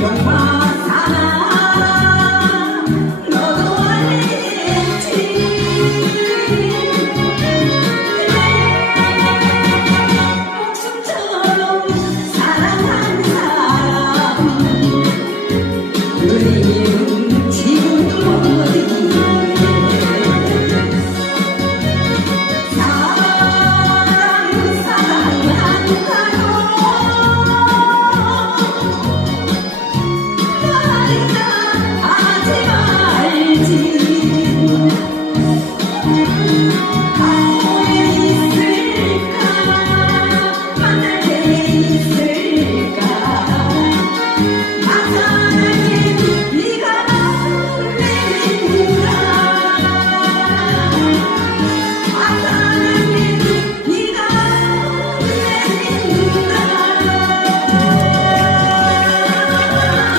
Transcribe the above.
Your mind